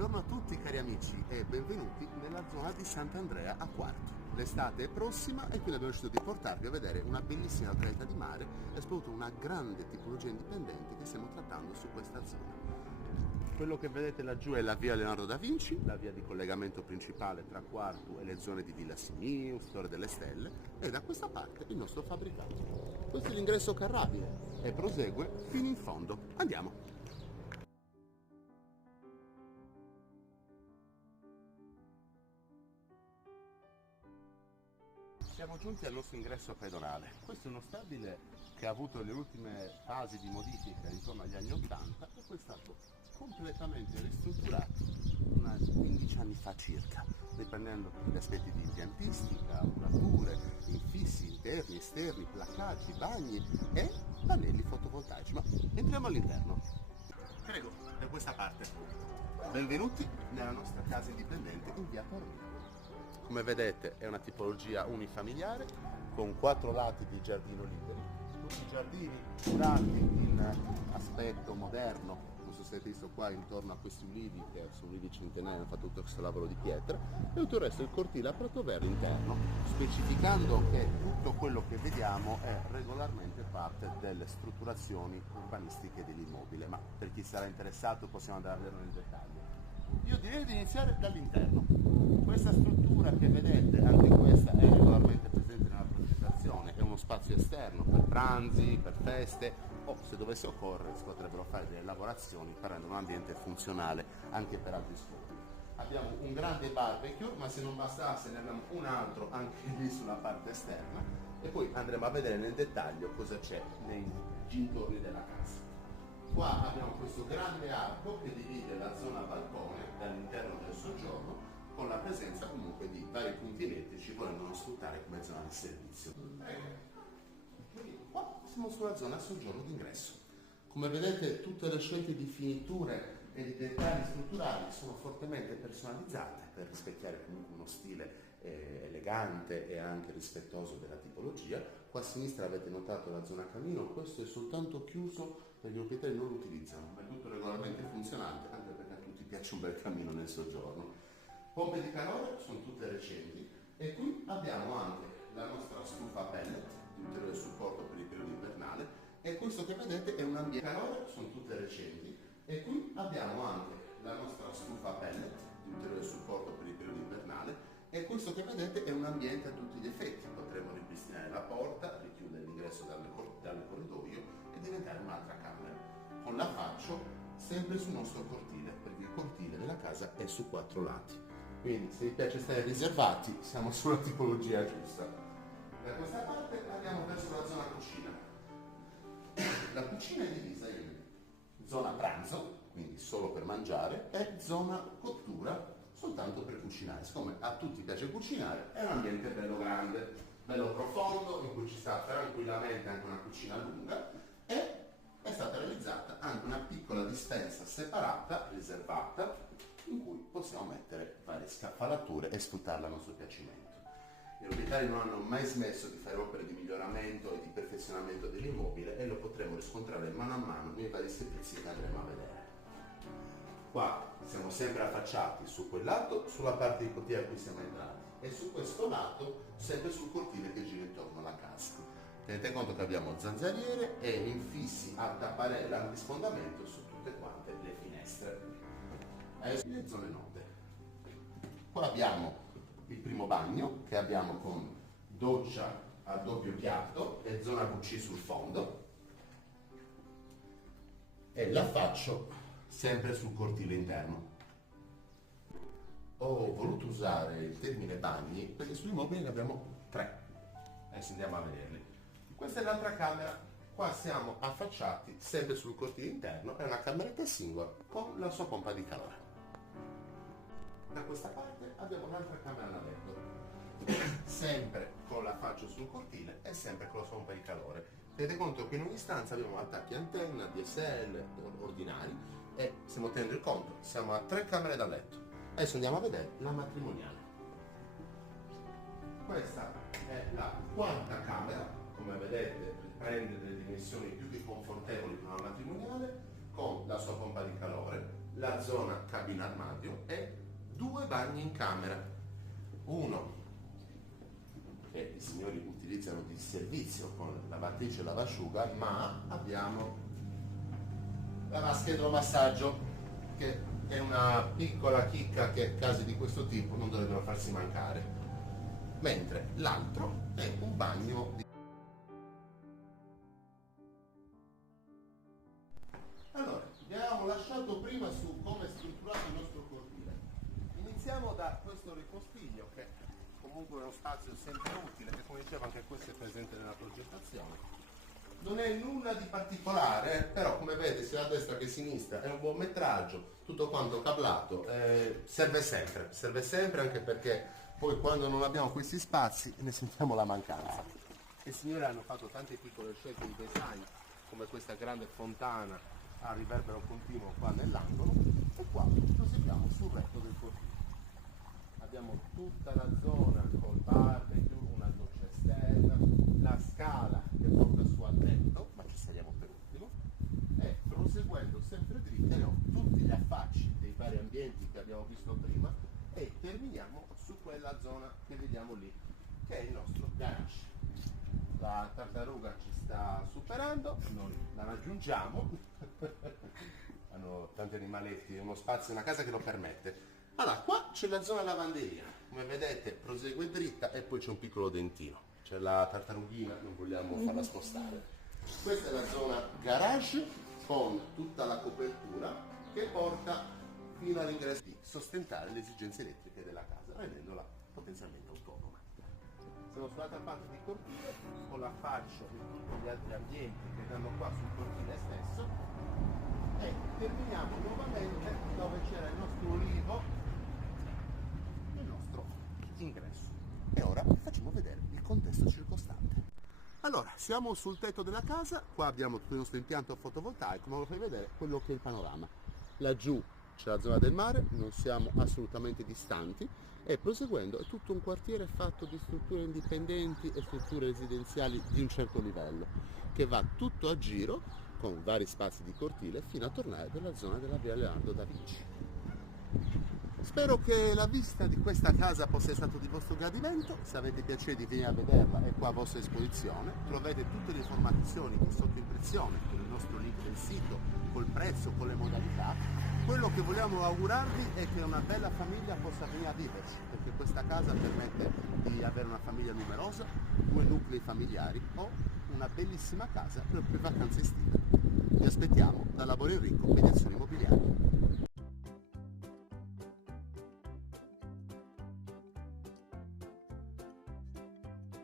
Buongiorno a tutti cari amici e benvenuti nella zona di Sant'Andrea a Quartu. L'estate è prossima e quindi abbiamo deciso di portarvi a vedere una bellissima località di mare e soprattutto una grande tipologia indipendente che stiamo trattando su questa zona. Quello che vedete laggiù è la via Leonardo da Vinci, la via di collegamento principale tra Quartu e le zone di Villa Simius, Torre delle Stelle, e da questa parte il nostro fabbricato. Questo è l'ingresso carrabile e prosegue fino in fondo. Andiamo! Siamo giunti al nostro ingresso pedonale. Questo è uno stabile che ha avuto le ultime fasi di modifica intorno agli anni 80 e poi è stato completamente ristrutturato una 15 anni fa circa, riprendendo tutti gli aspetti di impiantistica, murature, infissi interni, esterni, placaggi, bagni e pannelli fotovoltaici. Ma entriamo all'interno. Prego, da questa parte. Benvenuti nella nostra casa indipendente in via Torino. Come vedete è una tipologia unifamiliare con 4 lati di giardino liberi, tutti i giardini curati in aspetto moderno. Non so se avete visto qua intorno a questi ulivi, che sono ulivi centenari, hanno fatto tutto questo lavoro di pietra, e tutto il resto del cortile a prato verde interno, specificando che tutto quello che vediamo è regolarmente parte delle strutturazioni urbanistiche dell'immobile, ma per chi sarà interessato possiamo andare a vederlo nel dettaglio. Io direi di iniziare dall'interno. Questa struttura che vedete, anche questa è regolarmente presente nella progettazione, è uno spazio esterno per pranzi, per feste o se dovesse occorrere si potrebbero fare delle lavorazioni per rendere un ambiente funzionale anche per altri scopi. Abbiamo un grande barbecue, ma se non bastasse ne abbiamo un altro anche lì sulla parte esterna e poi andremo a vedere nel dettaglio cosa c'è nei dintorni della casa. Qua abbiamo questo grande arco che divide la zona balcone dall'interno del soggiorno, con la presenza comunque di vari punti elettrici volendolo sfruttare come zona di servizio. Quindi qua siamo sulla zona soggiorno d'ingresso. Come vedete tutte le scelte di finiture e di dettagli strutturali sono fortemente personalizzate per rispecchiare comunque uno stile elegante e anche rispettoso della tipologia. Qua a sinistra avete notato la zona camino, questo è soltanto chiuso perché i proprietari non lo utilizzano, ma è tutto regolarmente funzionante anche perché a tutti piace un bel camino nel soggiorno. Pompe di calore sono tutte recenti e qui abbiamo anche la nostra stufa pellet di ulteriore supporto per il periodo invernale e questo che vedete è un ambiente calore, sono tutte recenti e qui abbiamo anche la nostra stufa pellet di ulteriore supporto per il periodo invernale e questo che vedete è un ambiente a tutti gli effetti. Potremmo ripristinare la porta, richiudere l'ingresso dal corridoio e diventare un'altra camera con l'affaccio sempre sul nostro cortile, perché il cortile della casa è su 4 lati. Quindi se vi piace stare riservati siamo sulla tipologia giusta. Da questa parte andiamo verso la zona cucina. La cucina è divisa in zona pranzo, quindi solo per mangiare, e zona cottura, soltanto per cucinare. Siccome a tutti piace cucinare, è un ambiente bello grande, bello profondo, in cui ci sta tranquillamente anche una cucina lunga e è stata realizzata anche una piccola dispensa separata, riservata, in cui possiamo mettere varie scaffalature e sfruttarla a nostro piacimento. I proprietari non hanno mai smesso di fare opere di miglioramento e di perfezionamento dell'immobile e lo potremo riscontrare mano a mano nei vari servizi che andremo a vedere. Qua siamo sempre affacciati su quel lato, sulla parte di cortile a cui siamo entrati e su questo lato sempre sul cortile che gira intorno alla casa. Tenete conto che abbiamo zanzariere e infissi a tapparella di sfondamento su tutte quante le finestre. E le zone nude. Qua abbiamo il primo bagno che abbiamo con doccia a doppio piatto e zona WC sul fondo e l'affaccio sempre sul cortile interno. Ho voluto usare il termine bagni perché sugli immobili ne abbiamo 3. Adesso andiamo a vederli. Questa è l'altra camera. Qua siamo affacciati sempre sul cortile interno, è una cameretta singola con la sua pompa di calore. Da questa parte abbiamo un'altra camera da letto, sempre con l'affaccio sul cortile e sempre con la sua pompa di calore. Tenete conto che in ogni stanza abbiamo attacchi antenna, DSL, ordinari e stiamo tenendo il conto, siamo a 3 camere da letto. Adesso andiamo a vedere la matrimoniale. Questa è la quarta camera, come vedete prende delle dimensioni più che confortevoli per una matrimoniale, con la sua pompa di calore, la zona cabina armadio e 2 bagni in camera. Uno che i signori utilizzano di servizio con lavatrice e lavasciuga, ma abbiamo la vasca idromassaggio, che è una piccola chicca che casi di questo tipo non dovrebbero farsi mancare, mentre l'altro è un bagno di... Allora, vi avevamo lasciato prima su come è strutturato il nostro cortile. Iniziamo da questo ripostiglio, che comunque è uno spazio sempre utile, e come dicevo anche questo è presente nella progettazione. Non è nulla di particolare, però come vede sia a destra che a sinistra è un buon metraggio, tutto quanto cablato, serve sempre anche perché poi quando non abbiamo questi spazi ne sentiamo la mancanza. I signori hanno fatto tante piccole scelte di design, come questa grande fontana a riverbero continuo qua nell'angolo, e qua proseguiamo sul retto del cortile. Abbiamo tutta la zona col barbecue, una doccia esterna, la scala che porta su al letto, ma ci saliamo per ultimo, e proseguendo sempre dritti ho tutti gli affacci dei vari ambienti che abbiamo visto prima, e terminiamo su quella zona che vediamo lì, che è il nostro garage. La tartaruga ci sta superando, noi la raggiungiamo, hanno tanti animaletti, è uno spazio, una casa che lo permette. Allora, qua c'è la zona lavanderia, come vedete prosegue dritta e poi c'è un piccolo dentino, c'è la tartarughina, non vogliamo farla spostare. Questa è la zona garage con tutta la copertura che porta fino all'ingresso di sostentare le esigenze elettriche della casa, rendendola potenzialmente autonoma. Siamo sull'altra parte di cortile, con l'affaccio di tutti gli altri ambienti che danno qua sul cortile stesso, e terminiamo nuovamente dove c'era il nostro ulivo, il nostro ingresso. E ora facciamo vedere il contesto circostante. Allora, siamo sul tetto della casa, qua abbiamo tutto il nostro impianto fotovoltaico, ma vi fai vedere quello che è il panorama. Laggiù c'è la zona del mare, non siamo assolutamente distanti, e proseguendo è tutto un quartiere fatto di strutture indipendenti e strutture residenziali di un certo livello, che va tutto a giro con vari spazi di cortile fino a tornare nella zona della via Leonardo da Vinci. Spero che la vista di questa casa possa essere stata di vostro gradimento. Se avete piacere di venire a vederla è qua a vostra disposizione, trovate tutte le informazioni qui sotto impressione con il nostro link del sito, col prezzo, con le modalità. Quello che vogliamo augurarvi è che una bella famiglia possa venire a viverci, perché questa casa permette di avere una famiglia numerosa, 2 nuclei familiari o una bellissima casa per vacanze estive. Vi aspettiamo da Lavoro Enrico Mediazione Immobiliare.